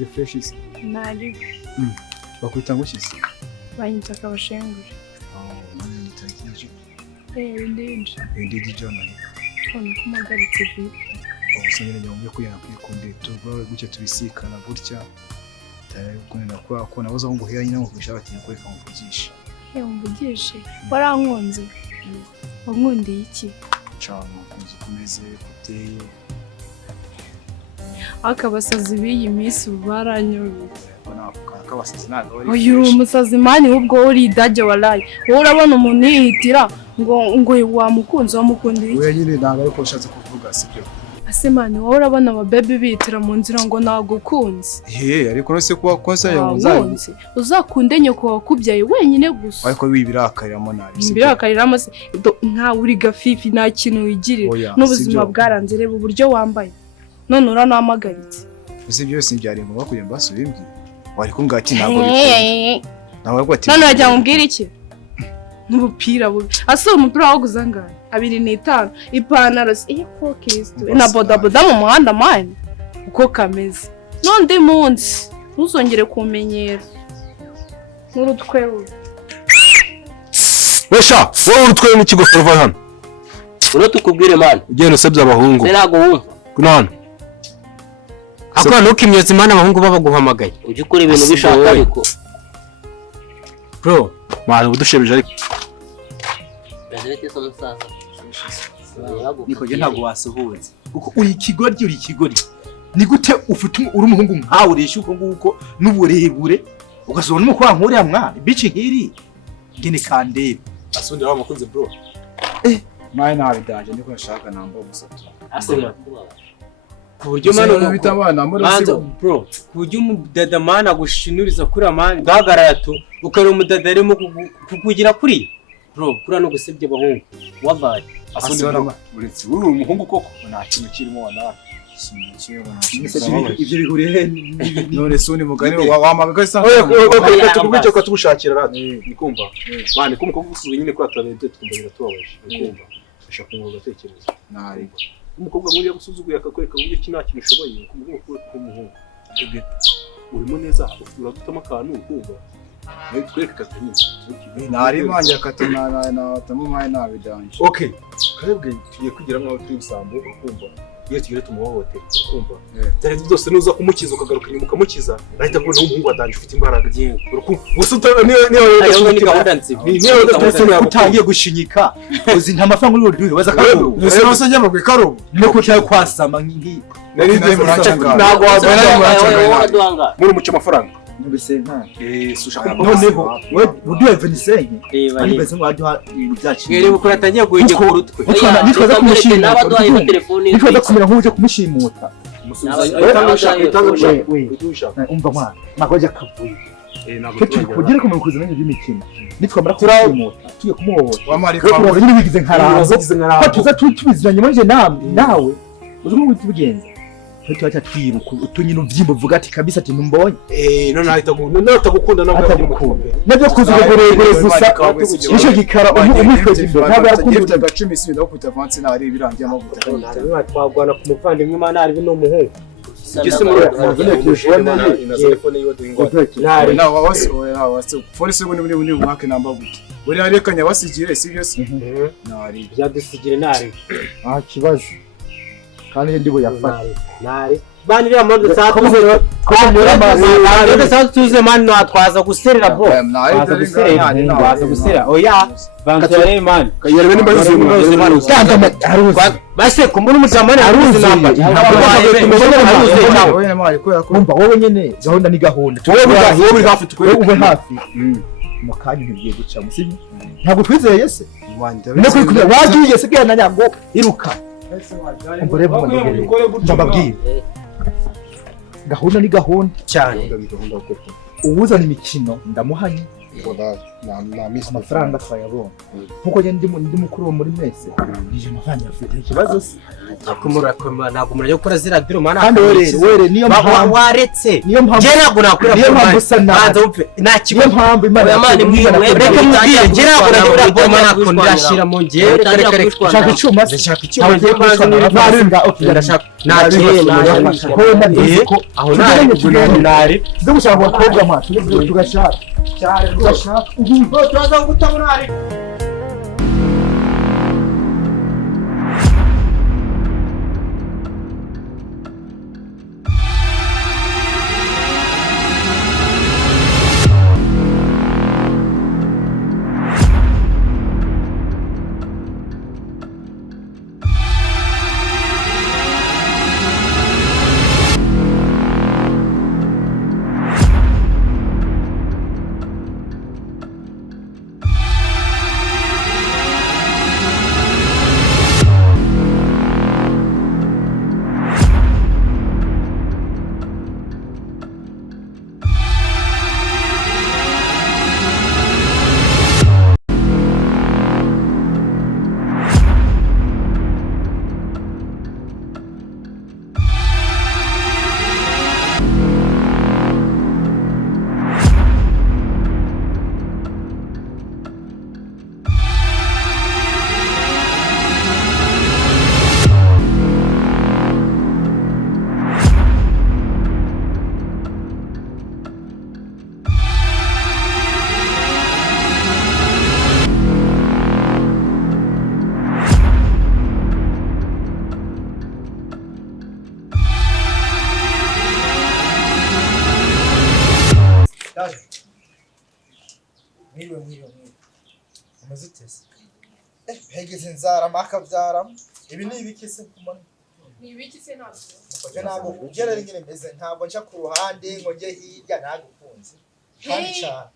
umeze fresh isi. Nari. Bakwita ngo shisi. Banyita kabashengure. Nani nitagiye. Ndinje. Ndigi John. Oni kumagaritse vipi. Ubusengere nyamwe kuyana kwikunde tuba gucyo tubisikana gutya. Kunena ko naboza ngo hera nyina ngufisha bati nkoreka muvugisha. Mvugishe. Warankunze. Wankundiye iki? Cyane kumeze kuteye. Akabasazi biyi minsi baranyoye. Uyu umusazi mani ubwo uri idage walayi. Wowe urabona umuntu yihitira ngo wamukunze wamukundiye iki? Wewe nyine ntabwo ariko ushatse kuvuga sibyo. Ase mani wowe urabona ababebi bitira mu nzira ngo nagukunze. Ariko no se kuba kosa yamuzaye. Uzakunde nyoko wakubyaye wenyine gusa. Ariko wibirakariramo nabi. Ibirakariramo se nka uri gafifi nta kintu wigirira. N'ubuzima bwaranze reba uburyo wambaye. None uranamagaritse. Uzi byose byari ngombwa kugira mbasubimbye. Wari kungati ntabwo bikunda. Nawe gwati. None wajya mumbwira iki? N'ubupira bubi. Ase umupira wo guzangana 2.5 ipantaro ko Kristo. Na bodaboda mu muhanda mine. Uko kameze. Nonde munsi uzongere kumenyera. N'urutwewe. Wesha, wowe urutwewe mu kigo kuva hano. Urotukubwire man. Ugenda usebya abahungu. Sinago wumva. Kunana. Akwa ntukimyotse imana abahungu babaguhamagaye. Uje ukora ibintu bishaka ariko. Bro, mwana udushebeje ariko. Bazete so musaza. Niko je ntago wasuhuze. Uko uri ikigori. Ni gute ufite uri umuhungu nkawe uresha uko nguko n'uburebure ugasubona n'umukora nkuriya mwana bici nkiri gene kandebe. Asundi wa makunze bro. Mine nabidanje niko nashaka namba gusatu. Asema. Kuburyo mano bitabana manza bro kuburyo umudada mana gushinuriza kuri amani gahagarara tu ukari umudada arimo kukugira kuri bro kura no gusebya abahungu wavaye asundi uretse uri umuhungu koko nta kintu kirimo wana ibyo bihuriye none suni mugani wamagaga isa tukubwiye ko tugushakira rati nikumva bane kumko gusubiye nyine kwa tabete tukumva tubabaje nikumva ushaka ngo gatekereza nari umukobwa muri yagusuzuguye akakwereka uburyo kinaki bishoboye kumuhungu urimo neza uradutama akantu ukumva nayo twereka katanyine nari manje akatana na tamumaye nabidanje okay karebwe tugiye kugira mwa turi gusambo ukumva iyo tugire tumuhohote ukumva cyane byose nuza kumukiza ukagaruka inyuma ukamukiza rahita kubona umuhungu wadanje ufite imbaraga urukumva gusuta niyo ni gahunda nzibi niyo utangiye gushinyika uzi nta mafaranga uri buduhe baza karobo nese basajya bagwe karobo niko cyayo kwasama ngi nari ngiye muracanga ntago wazanga muri muca amafaranga nubise nta sushaka noneho we buduhe 25 ari bese ngo aduha ibyacu ngere bukora atangiye guhige ku rutwe nitwaza kumushimuta n'abaduhaye telefone nitwaza kumira nk'uje kumushimuta umva mwana magoja kavuye kugira ko mukuze nanyo by'imikino nitwamara kumushimuta tuye kumuhohota wamari kwa nyine bigize nkarazo tuza tubiziranye manje nawe uzumwe witibugenza tuacha twiruka utunyino vyimbo vuga ati kabisa ati numbonye none atagukunda nabyo kuzugoregere gusa nisho gikara umwikoje imbere ntabwo yakunda agacumi sinda kwita avance nari ibirangiye amavuta nari twagwana ku muvandimwe imana ari no muhungu igise muri telefone yiwe duhingo nari na wase polisi buni mwake namba gute buri arekanya basigire sivyo se nari byadusigire nari kibazo kandi ndibo yafata nari bani bya modo saatu komora amazi nari saatu tuze mani no atwaza guserera bro nari gusera oya bansore mani kayerwe nimba yuzuye mu mani base kumbona umujamane aruzi namba kumva wowe nyene gahunda ni gahunda wowe hafi tukwe ube hafi mu kanya ngiye guca musibye ntabwo twizeye se no kwikubira wagiye se bya nanyago iruka umbore mbabwira gahunda ni gahunda cyane ubuzana imikino ndamuhanye amafaranga twayabonye nkuko ndi mukuru wo muri mwese nije amafaranga afite ikibazo se ntabwo murajya gukora zira diro mana kandi were niyo mpamvu waretse niyo mpamvu je ntabwo nakora niyo mpamvu usa banza upfe nta kigo mpamvu imana yamani reka mubwire je ntabwo nakora mana ko ndashira mu ngiye reka shaka icyuma shaka icyuma je mbanza narinda okay ndashaka aho nari zo gushaka abakobwa mwa tugashaka cyane tugashaka turaza gutabura ariko amazitese hegeze nzara makabyara ibi ni ibiki se kumana ni ibiki se ntabwo ntabwo kugera ringene meze ntabwo nca ku ruhande ngo nge hirya nagukunze kandi cyane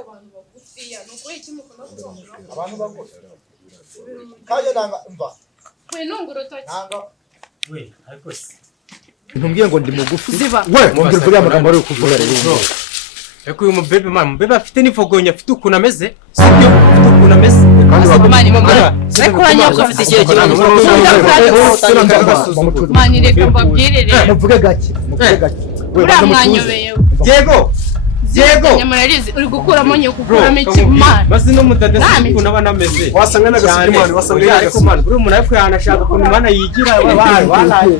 abantu bagufiya nuko iki mukunda kuzongera abantu bagufi kaje nanga mva we nunguro toki nanga we ariko se ntumbwiye ngo ndi mugufi ziba we mwumvira uvuga amagambo ari kuvuga rero ariko uyu mubebe afite n'ifogonye afite ukuntu ameze sibyo afite ukuntu ameze kandi mani mama reka uranyako afite ikihe kibazo mani reka mbabwirire muvuge gake uriya mwanyobeye Diego nyamurarizi uri gukuramo nyo gukuramo ikimana basi no mudade ukuntu aba nameze wasanga n'agasigimana wasanga ariko man buri umuntu ariko yanashaka ukuntu imana yigira walaye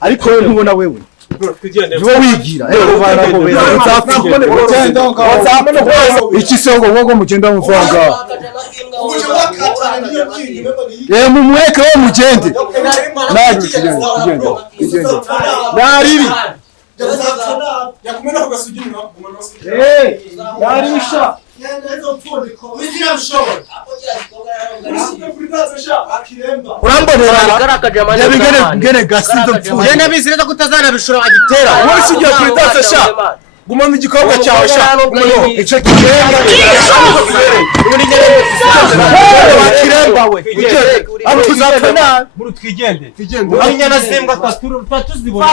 ariko wewe ntubona wewe niwe wigira iki se ngo wogo mugenda muvanga mumweke wo mugende naje kigende naribi yakumena kugasugirira gumana narisha urambonera ngene gasindo pfuye yenda bizireza kutazana bishoro agitera wowe sijya kuri data sha gumana igikobwa cyawe sha gumano ico kigenga muri ngene bakiremba we abo tuzapfana muri twigende muri nyana sembwa twatuzibona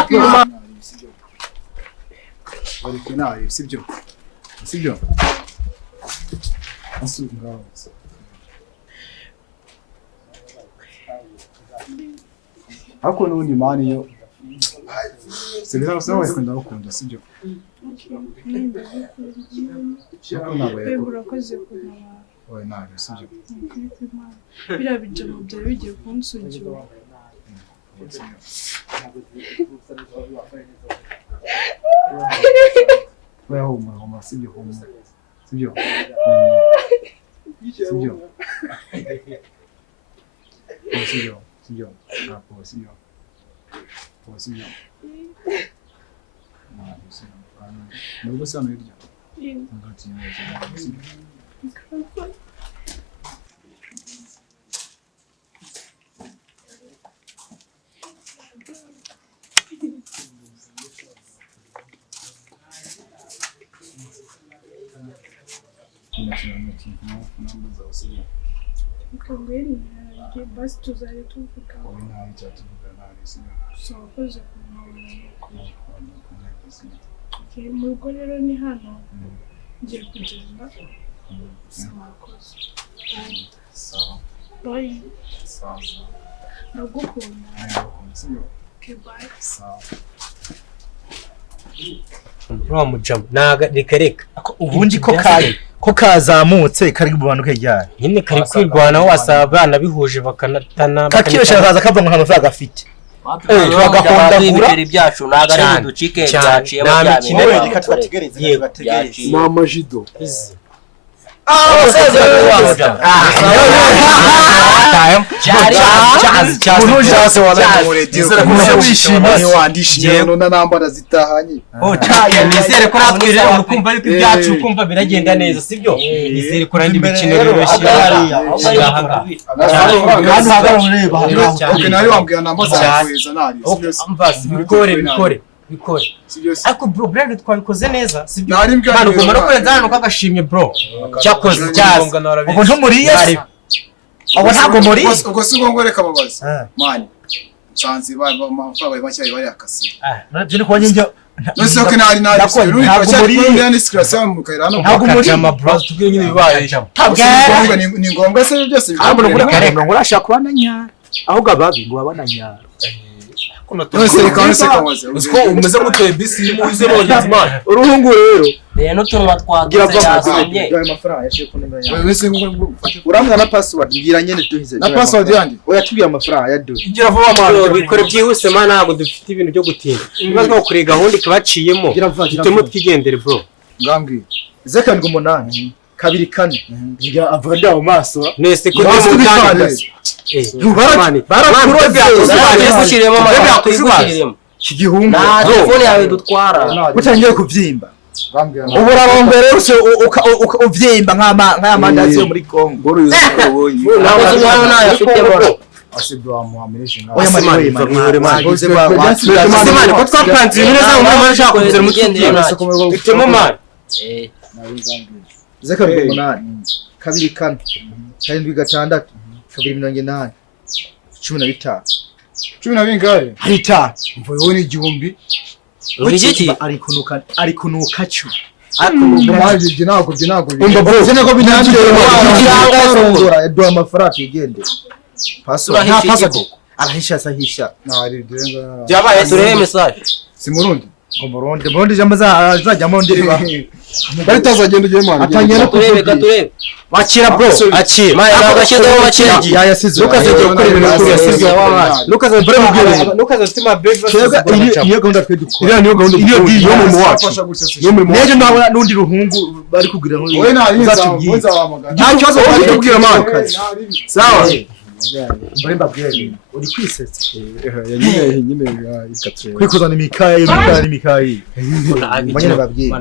ariko nawe sibyo asunga hako nundi mani yo sasa wewe kwenda ukunda sibyo urakoze kunaba oya nawe sibyo biriya bijamo byari bigiye kunsugira oya humura sibyo sibyo nubwo se hano hirya basi tuzajya tuvuga mu rugo rero ni hano ngiye kugenda mwakoze bye ndagukunda bro mujama naga reka ubundi ko kazamutse kari bubanuke ryari nyine kari kwirwanaho wasaba abana bihuje bakanatana kakiyosha kaza kava mu hantu zagafite bagahondagura ibyacu naga ari ducike byaciye byamene reka tugategereze mama jido nizere ko natwe rero urukumva ariko ibyacu ukumva biragenda neza sibyo nizere ko randi imikino rero bikore ariko bro brand twabikoze neza sibyo kandi ugomba no kurenza hano kagashimye bro cyakoze ubu ntumuriye abo ntabwo muri ubwo si ngombwa reka babaza mani sanzi babaye macyayi bari akasi nabyo ni kubanye njye nose ko nari ntabwo muri ni sikirasiyo mu kayira hano ntabwo muri bro tubwiye nyine bibaye ni ngombwa se byose ngo urashaka kuba na nyara ahubwo ababi ngo babana nyara nose kanse kawaze usko umeze nk'uteye bisi muze bogeze imana uruhungu rero n'utunwa twagize yazamye amafaranga yashiye ku nimero yawe wese uramwa na password ngira nyene duhize na password yandi oya tubiye amafaranga yadu igira vuba mwana bikore byihuse mana ntabwo dufite ibintu byo gutinda niba no kuri gahunda ikabaciyemo tutemo twigendere bro ngambwi zekandwa 8 kabiri kane ngira avuga ndaho maso nese ko mu kandi barakushiremo amaguru kigihungu na telefone yawe dutwara utangiye kuvyimba uburarombere use uvyimba nk'amandazi yo muri Kongo boro yuzabonye nabo zimwana nayafite bro asibwa muhamirisha oya mani ko twapanze ibintu neza mu mwana ashaka kuzera mu kigenda itemo mani zekarwa 8 kabiri kane karindwi gatandatu kabiri 80 15 10 bingahe hari 5 mvuye ni igihumbi urigiki ariko nukacu umuhaje ntabwo umva bose nako binambye kiranga do amafaranga yigende password nta password arahisha sahisha nari birenga byabaye tureye message si murundi Murundi jamaza azajyamo ndiriba bari tazagenda ugiye mwana atangiye no turebe wakira bro akira maya nagashyizeho makira yasize ntukazajye gukora ibintu kuri yasize ntukazajye bure mubwire ntukazajye tima baby iyo gahunda twe dukora iriya niyo gahunda iyo yo mu muwacu yo mu neje nabona nundi ruhungu bari kugira ngo wowe nta nta kibazo bari kubwira mwana sawa mbere mbabwire uri kwisetsa nyine ikatwe kwikuzana imikaye manyene babwire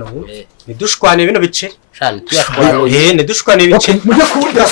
nidushwane bino bice cyane tuyashwana nidushwane ibice mujye kurya